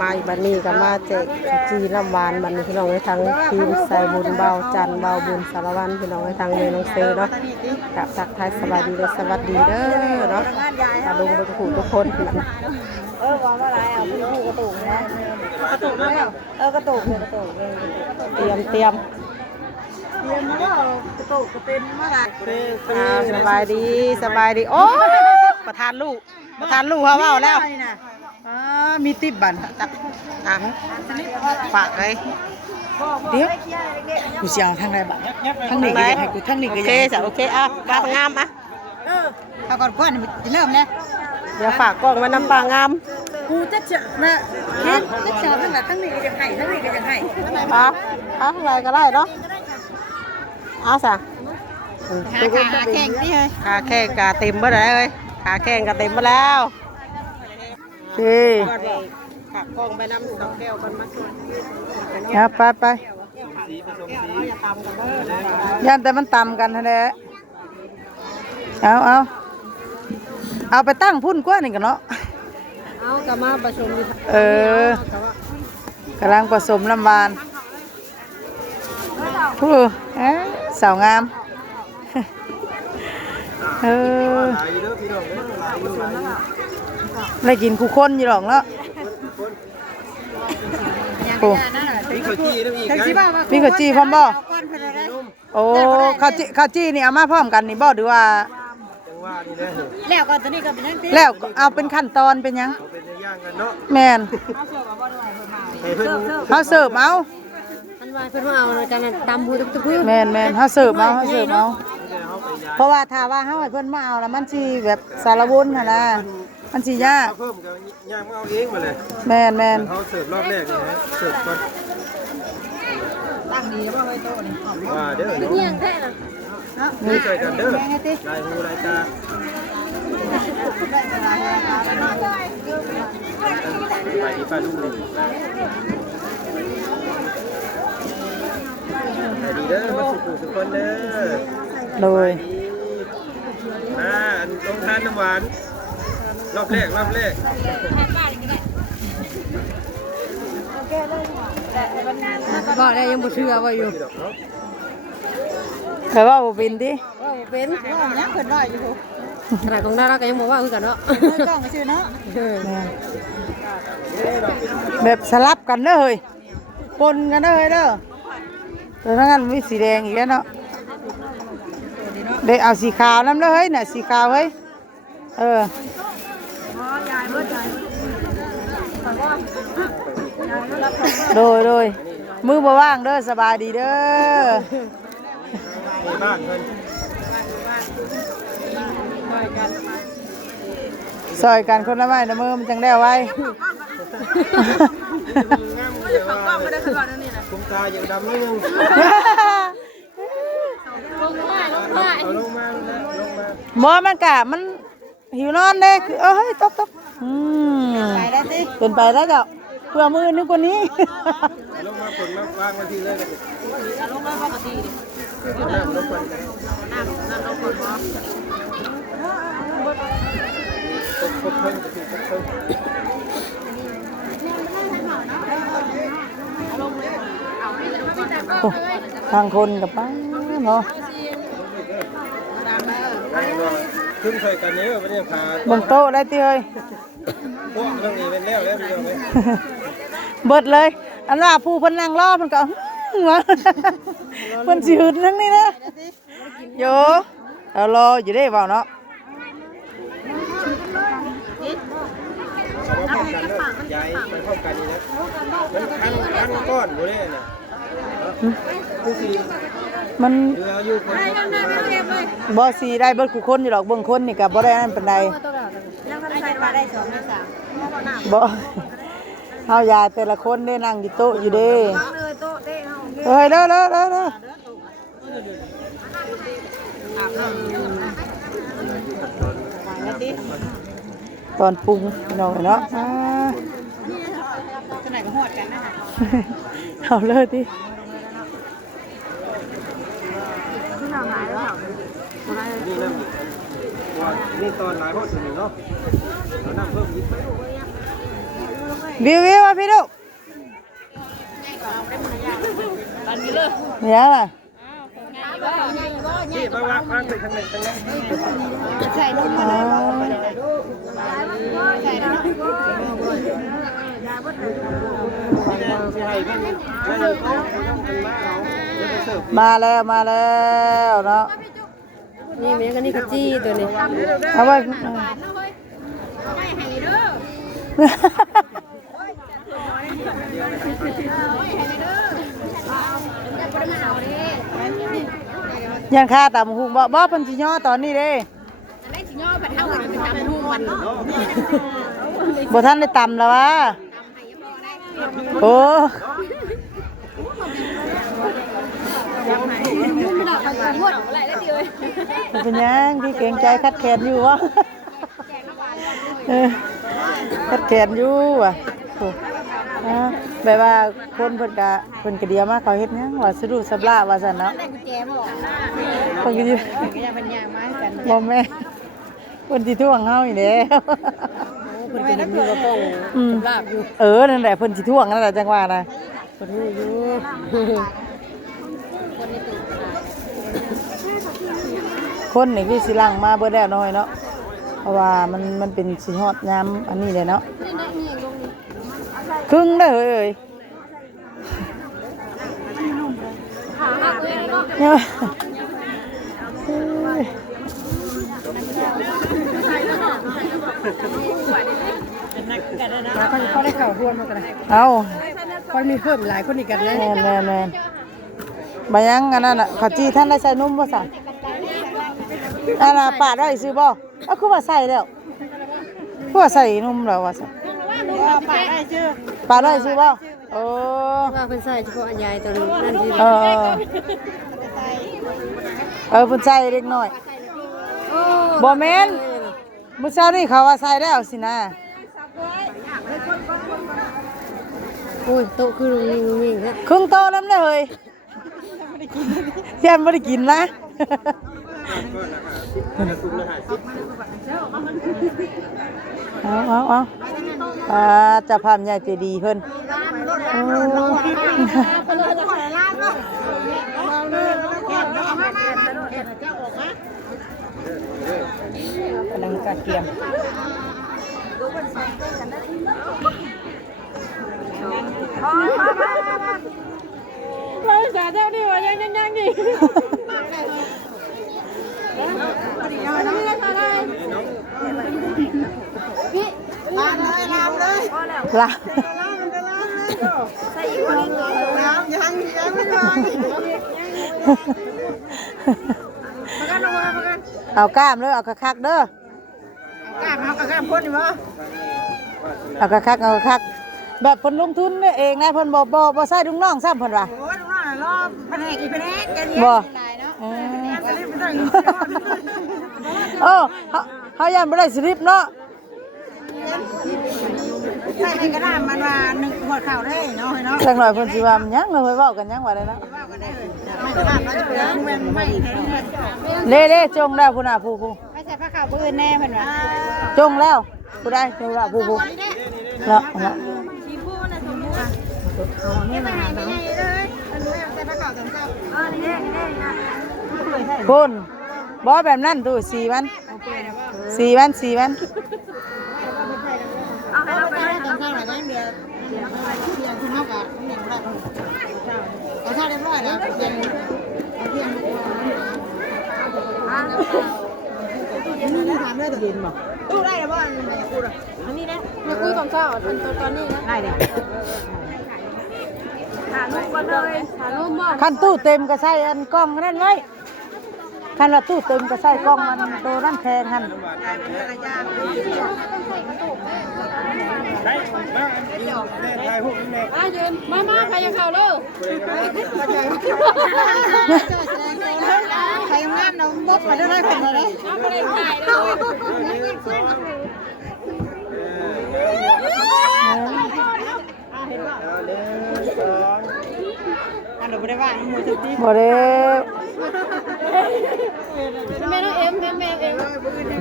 มาอีกบัดนี้ก็มาแจกจีน้ำหวานบัดนี้พี่น้องไว้ทางทีมใส่บุญเบาจันเบาบุญสารวัตรพี่น้องไว้ทางเมน้องเซเนาะกับทักทายสวัสดีและสวัสดีเด้อเนาะมาลงไปกับทุกคนวางว่าอะไรอ่ะพี่กระตุกนะกระตุกด้วยกระตุกเตรียมเรียนมาว่ากระตุกกระเต็นมาหลักสบายดีโอ้ประธานลูกเขาเบาแล้วมีติบบันฝากเลยเดี๋ยวกูเสียทางไหนบ้างทางนี้ก็ยังให้กูทางนี้ก็ยังโอเคอ่ะปลางามอ่ะเอาก่อนก้อนเริ่มนะอย่าฝากกล้องไว้น้ำปลางามกูจะเจอนะเห็นจะเจอทั้งหลายทั้งนี้ก็ยังให้ทั้งนี้ก็ยังให้อะไรก็ได้เนาะเอาสะขาแข่งนี่เลยขาแข่งกาเต็มไปเลยขาแข่งกาเต็มไปแล้วดีฝากกล้องไปน้ำสองแก้วกันมาไปยันแต่มันต่ำกันแท้เอาไปตั้งพุ่นกว่านี่กันเนาะกำมาผสมกำลังผสมน้ำหวานสาวงามได้กินคู่คนอยู่หรอกเนาะมีข้าวจี้พร้อมบ่โอ้ข้าวจี้นี่เอามาพร้อมกันนี่บ่หรือว่าแล้วก่อนตัวนี้ก็เป็นยังแล้วเอาเป็นขั้นตอนเป็นยังแม่นเขาเสิร์ฟเอาเพิ่นว่าเอาการตำหูทุกพื้นแม่นเขาเสิร์ฟเอาเพราะว่าถ้าว่าเฮาให้เพิ่นมาเอาแล้วมันสิแบบสารวนหั่นน่ะมันสิยากเพิ่มก็ย่างมาเอาเองมาเลยแม่นเขาเสิร์ฟรอบแรกนี่นะเสิร์ฟก่อนตั้งดีบ่ไว้โต๊ะนี่ว่าเด้อเที่ยงแท้น่ะมีใส่กันเด้อลายหูลายตาไปที่ป้าลุงไปดีเด้อมาสุขสุขคนเด้อเลยลงทานน้ำหวานรอบแรกบอกได้ยังบ่เชื่อว่าอยู่เคยว่าบ่เป็นติว่าบ่เป็นว่ายังเพิ่นว่าอยู่ขนาดของเราก็ยังบ่ว่าคือกันเนาะกล้องก็ชื่อเนาะแบบสลับกันเด้อเฮ้ยปนกันเด้อเฮ้ยเด้อแต่ถ้างั้นมีสีแดงอีกแล้วเนาะเด็กเอาสีขาวน้ำเด้อเฮ้ยน่ะสีขาวเฮ้ยโดยมือบ่ว่างเด้อสบายดีเด้อบ้านเพิ่นซอยกันคนละไม้นะมือมันจังได้ไว้คุ้มตาอย่างดำนิดนึงลงมาหมอมันกะมันหิวนอนเลยคือเฮ้ยตบเป็นไปได้จ้ะเพื่อมือนึกว่านี้ลงมาผลมาวางมาทีเลยลงมาปกติน้ำลงคนน้ำลงคนครบเพิ่งทางคนกับป้าเนาะขึ้นใส่กันเนี้ยไม่ได้พาบนโต๊ะได้ตีเลยพวกเรื่องนี้เป็นแล้วเรื่องไหมเบิดเลยอันว่าผู้พนังรอมันก็มันสิหืดทั้งนี้นะโยเอารออยู่ได้เปล่าเนาะเข้ากันเนาะใหญ่มันเข้ากันนี่นะมันคันก้อนอยู่เลยน่ะมันบ่สีได้เบิดคู่คนอยู่หรอกเบิ่งคนนี่ก็บ่ได้นั่นปานใดบ่เฮายาแต่ละคนได้นั่งอยู่โต๊ะอยู่เด้เฮ้ยเด้อตอนปรุงหน่อยเนาะจะไหนก็หอดกันนะคะเอาเลยดินี่ตอนหลายพอถึงเนาะน้ำเพิ่มอีก วิววิวมาพี่ลูกเนี่ยล่ะ นี่มาวางไปทางไหนทางนั้น ใส่นมมาเลยใส่นม มาแล้วมาแล้วเนาะ นี่แม่ก็นี่ขจี้ตัวนี้ เอาไว้ยันค่าตำหุงบ่เพิ่นสิย่อตอนนี้เด้บ่ทันได้ตำแล้ววะโอ้เป็นยังพี่เก่งใจคัดแขนอยู่วะคัดแขนอยู่ว่ะแบบว่าคนเพิ่นกะเดียวมาเขาเฮ็ดหยังว่าสะดุสับลาว่าซั่นเนาะเพิ่นก็อยู่บ่แม่เพิ่นสิท่วงเฮาอีกแล้ว เพิ่นเป็นมือก็ต้องลาบอยู่ นั่นแหละเพิ่นสิท่วงนั่นแหละจังว่านะ เพิ่นรู้อยู่ คนนี่คือสิลังมาเบิดแล้วน้อยเนาะเพราะว่ามันเป็นสิฮอดยามอันนี้แหละเนาะครึ่งได้อเอ้ยเขาได้ข่าวร่วมมากัน เอา ค่อยมีเพิ่มหลายคนอีกกันนะ แม่บายังอันนั้นน่ะข้าวจีท่านได้ใส่นุ่มบ่สั่งอันน่ะปาดได้ซื้อบ่เอาคือว่าใส่แล้วคือว่าใส่นุ่มแล้วว่าสั่ง ปากได้ชื่อ ปาดได้ซื้อบ่โอ้ ว่าเพิ่นใส่เฉพาะอันยายตัวนี้นั่นสิ เเพิ่นใส่เล็กน้อยบ่แม่นมื้อเช้านี่เขาว่าใส่แล้วสินะ โอ้ยโตคือลุงๆๆฮะ ครึ่งโตแล้วเลย ยันบ่ได้กินนะเอาจะพามใหญ่ใจดีเพิ่นกำลังกัดเกียมเราสาเจ้านี่ว่ายังนี่ลามเลยลามเลย ลา ใส่อีกคนนึงลามยังไม่พอประกันเอาประกัน เอากล้ามเลยเอาคักๆเด้อก ล้ามเอากล้ามพ่นดิมั้ง เอาคักเอาคักแบบเพิ่นลงทุนเองนะเพิ่นบ่ใส่ลุงน้องซ้ำเพิ่นว่า โอ้ยลูกน้องรอแผนกอีกแผนกกัน บ่ หลายเนาะ เออเฮายังบ่ได้สลิปเนาะ ใส่ให้กระดามมันว่าหนึ่งหัวเข่าได้เนาะเนาะ จังหน่อยเพิ่นสิว่ามันยังเลยเว้ากันยังว่าได้เนาะ ไม่กระดามเราจะเป็นมันไม่ เล่จงแล้วพุ่นน่ะผู้ ไม่ใช่ผ้าขาวปืนแน่เพิ่นว่า จงแล้วผู้ใดจงแล้วผู้เนาะ สีพูน่ะสมมุตินี่มาให้ไม่ใหญ่เลยมันรู้ใส่ผ้าขาวจังๆนี่นะ คุณบ่แบบนั้นตู้4วัน4วัน4วัน เอาให้เราไปให้ตอนเช้าหน่อยก็ยังเดือดคุณมากกว่าเห็นได้เอาเช้าเรียบร้อยแล้วเย็นเอาเที่ยงถามได้ตัวเย็นบ่ตู้ได้หรือเปล่าตู้อ่ะอันนี้นะมาคุยตอนเช้าตอนนี้นะได้เดี๋ยวหาลูกก่อนเลยหาลูกบ่ คันตู้เต็มก็ใส่อันกล้องนั่นไว้คันว่าตู้เต็มก็ใส่กล้องมันโตนั่นแพงหั่น ได้มาถ่ายรูปนี่ ยืนมาใครจะเข้าเด้อ ใครงามน้องบ๊อบมาได้คนมาเลย เอาบ่ได้ถ่ายเด้อ อันเราไม่ได้ว่าน้ำมือทุกที บ่ได้ แม่น้องเอ็มแม่เอ็ม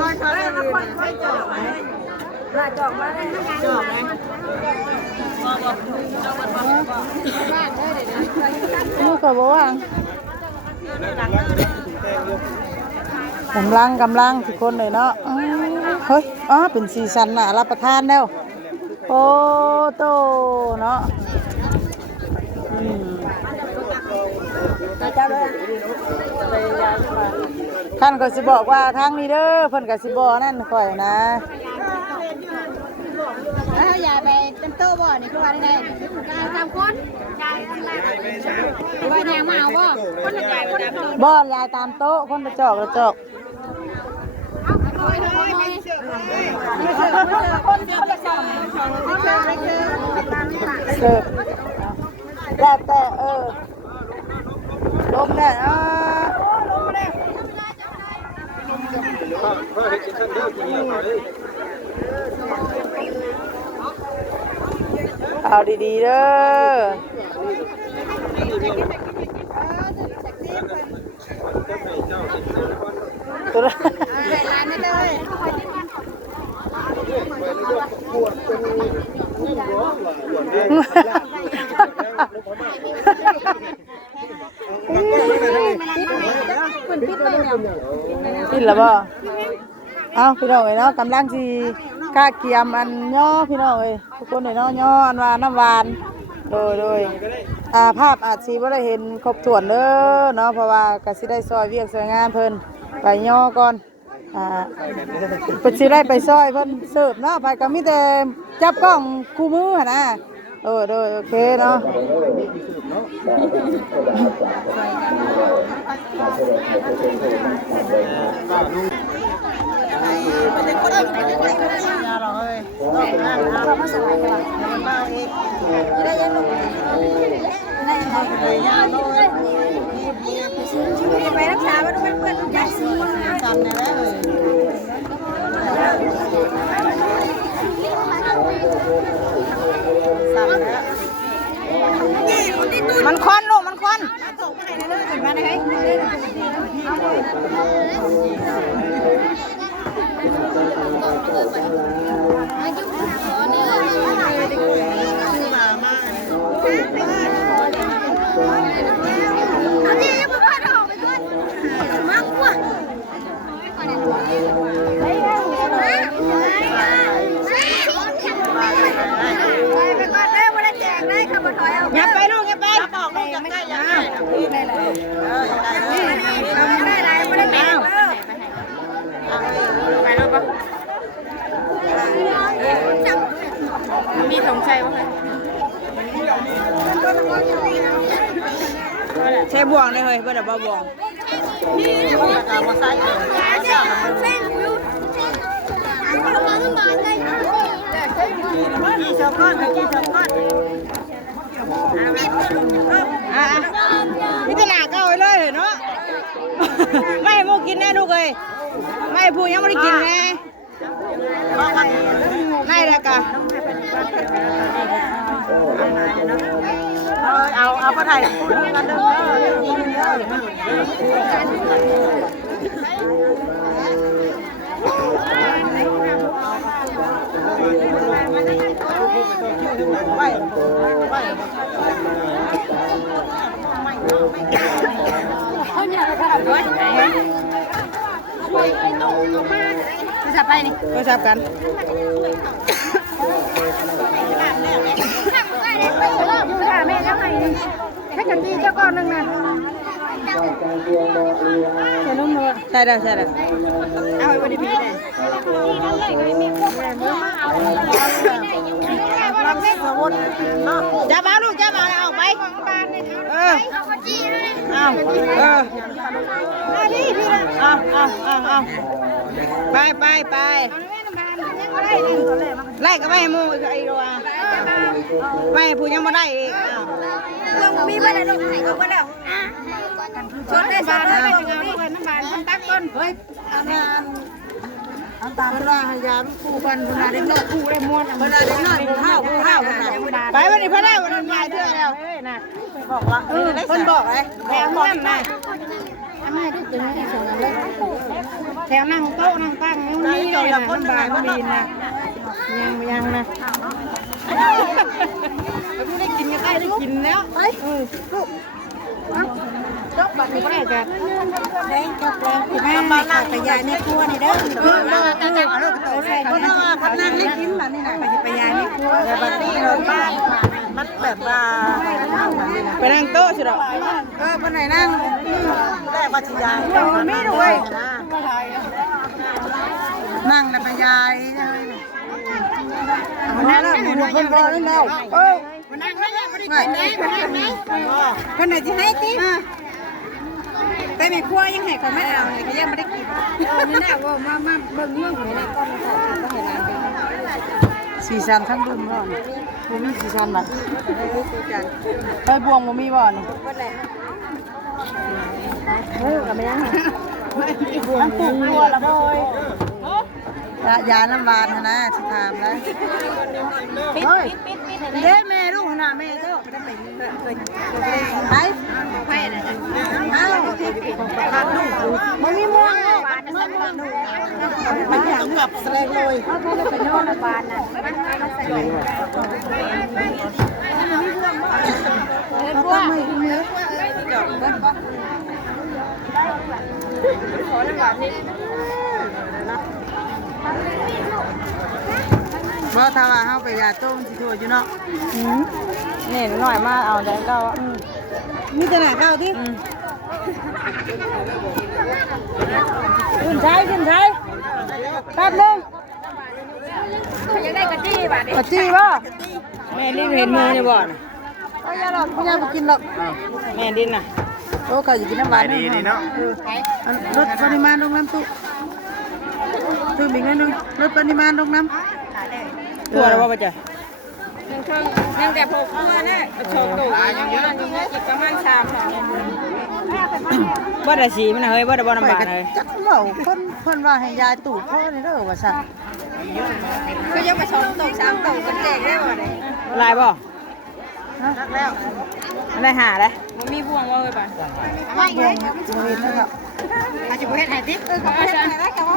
น้อยเขาเลยคนไม่จบเลยจบมาเลยจบเลย มือก็บ่ว่างกำลังทุกคนเลยเนาะเฮ้ยเป็นซีซันน่ะรับประทานแล้วโอ้โตเนาะท่านก็สิบอกว่าทางนี้เด้อเพิ่นก็สิบอกนั่นข่อยนะ แล้วยายไปเต็มโต๊ะบ่นี่คือว่าได้ตามคนยายว่ายางมาเอาบ่คนละใจคนละโต๊ะ บ่ยายตามโต๊ะคนกระจอกคนเสิร์ฟเสิร์ฟแล้วแต่ลมแน่เอาดีๆเด้อตัวละร้านนี้เลย กินแล้วบ่เอาพี่น้องเอ้ยเนาะกำลังสิกะเกียมอันย่อพี่น้องเอ้ยทุกคนเอ้ยเนาะย่ออันว่าน้ำหวานโดยภาพอาจสิบ่ได้เห็นครบถ้วนเด้อเนาะเพราะว่าก็สิได้ซอยเวียกซอยงานเพิ่นไปย่อก่อนเพิ่นสิได้ไปซอยเพิ่นเสิร์ฟเนาะไปก็มีแต่จับกล้องคู่มือหั่นนะโอเคเนาะไปรักษามาดูเพื่อนๆใหญ่ซื้อสั่นแล้วมันควันลูกมันควันอย่าไปลูกอย่าไปบอกลูกอย่าใกล้อย่าได้ไม่ได้แจกไปแล้วปะมีสงสัยว่าใช้บ่วงเลยเฮ้ยเพื่อนบ่บ่วงมาใส่กี่ชอบก้อนกี่ชอบก้อนพิจารณาเก้าเลยเนาะไม่ให้มูกินแน่ลูกเลยไม่ให้พูยังไม่ได้กินแน่ไม่ละกะเอาปลาไทยกันเด้ไปจับไปนี่ไปจับกันอยู่ค่ะแม่แล้วไงให้กันตีเจ้าก้อนนึงนะใช่นุ่มเลยใช่แล้วเอาไปบริพีเลยจะมาลูกจะมาเอาไปเอาไปไล่ก็ไปให้มูไอ้รัวไปผู้ยังไม่ได้อีกมีไปแล้วลูกเอาไปแล้วชดได้ชดได้น้ำบานตักก้นเฮ้ยตามเวลาให้ยามคู่กันเวลาได้นอกคู่ได้ม้วนเวลาได้นอกข้าวไปวันนี้พระได้วันนี้มาเท่าแล้วบอกว่าคนบอกเลยแถวนั่งนะแถวนั่งโต๊ะนั่งตั้งนี่เลยนะคนบ่ายมันดีนะยังนะไม่ได้กินกันได้ด้วย กินแล้วไปลูกจบบัตรก็ได้จ้ะแดงจบแดงที่แม่ขาดไปยาในครัวนี่เด้อจะจับเอาลูกกระโตใส่คนว่าขับนั่งให้กินแบบนี้นะไปยาในครัวแต่บัตรนี้เราบ้านมันแบบว่าไปนั่งโต๊ะใช่หรอไปไหนนั่งแรกบัตรยาไม่ด้วยนั่งแล้วไปยายมันนั่งแล้วมันคนรอแล้วมันนั่งแล้วไม่ได้กินได้มันนั่งไหมคนไหนที่ให้ติ๊บแต่ในครัวยังให้เขาไม่เอาเลยเขายังไม่ได้กินนี่น่าว่ามาเบิ่งเรื่องของในก้อนก็ให้ร้านเป็นสีสันทั้งดุมบ่อนบ่มีสีสันบัดไปบวงบ่มีบ่อนกับไม่ยังบวงปลูกครัวละบ่อยยาน้ำหวานนะที่ถามนะปิดเด้แม่ลูกหน้าแม่เจ้าไปไปเอาขาดลูกมันมีม่วงมันต้องกลับแสดงเลยเขาไปนอนบานน่ะต้องไม่กินเนื้อขอน้ำหวานนิดเพราะถ้าว่าเฮาไปยาต้มสิทั่วอยู่เนาะนี่หน่อยมาเอาแดงเก้ามีแต่หน้าเก้าที่ขึ้นใช้แป๊บนึงยังได้กะจี้บ่ะกะจี้บ่แม่นี่เห็นมือเนี่ยบ่น่ะก็อย่าหรอกอย่าไปกินหรอกแม่ดินน่ะโอ้ก็อย่ากินน้ำหวานดีเนาะลดปริมาณลงน้ำตื้มอีกนิดนึงลดปริมาณลงน้ำตัวแล้วว่าป่ะจ๊ะยังแต่6ตัวเนี่ยโชว์ตัวยังเยอะอีกประมาณ3บ่ได้สีมันเฮ้ยบ่ได้บ่น้ำบานเลยจักเว้าคนว่าให้ยายตู่พ่อนี่เด้อว่าซั่นก็ยังไป2ตัว3ตัวกันแจกได้บ่ได้ลายบ่นักแล้วได้หาเลยมันมีบ่วงว่าเฮ้ยป่ะไม่เลยบ่เห็นนะครับอาจจะบ่เฮ็ดให้ติเขาเฮ็ดให้ได้ก็ว่า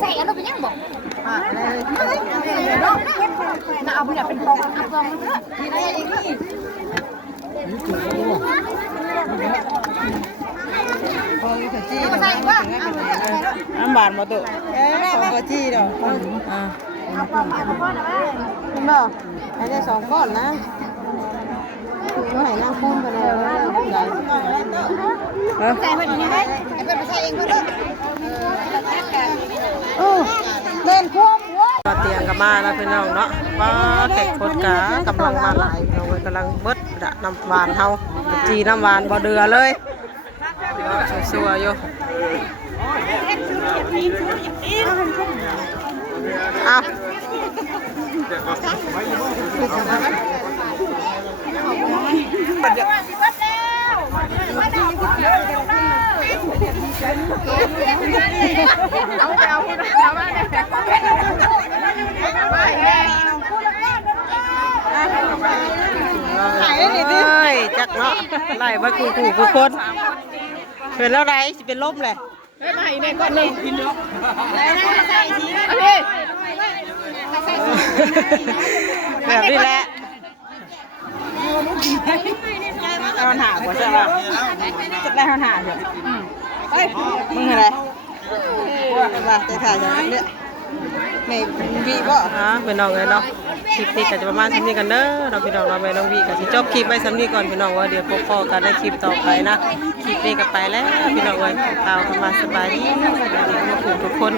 ใส่กันลูกเป็นยังบอกน่าเอาไปแบบเป็นฟองเอาฟองเถอะนี่ได้ยังนี่ใส่ว่าน้ำบานมาตุ2ก้อนจี้ดอกคุณบ่ให้ได้2ก้อนนะไม่ให้นั่งคุ้มไปเลยใส่ไปนี่ได้ให้เป็นไปใส่เองก็ได้เล่นคุ้มว้ย เตียงกับมาแล้วพี่น้องเนาะว่าแขกคนกากำลังมาหลายเรากำลังเบิดดะน้ำหวานเฮาจีน้ำหวานบ่เดือเลยชัวๆอยู่เอาจักเนาะไล่มาคู่คนเป็นแล้วไรจะเป็นล้มเลยไม่เนี่ยก็หนึ่งกินเนาะแบบนี้แหละเอาหาหัวใช่ป่ะจะได้หาเถอะมึงอะไรมาจะถ่ายอย่างนี้ไม่วีบ่เป็นน้องเลยเนาะคลิปนี้ก็จะประมาณนี้กันเด้อเราพี่น้องเราไปน้องวีก็จะจบคลิปไปซ้ำนี้ก่อนพี่น้องว่าเดี๋ยวพบกันในคลิปต่อไปนะคลิปนี้ก็ไปแล้วพี่น้องเอ้ยข่าวประมาณสบายดีทุกคน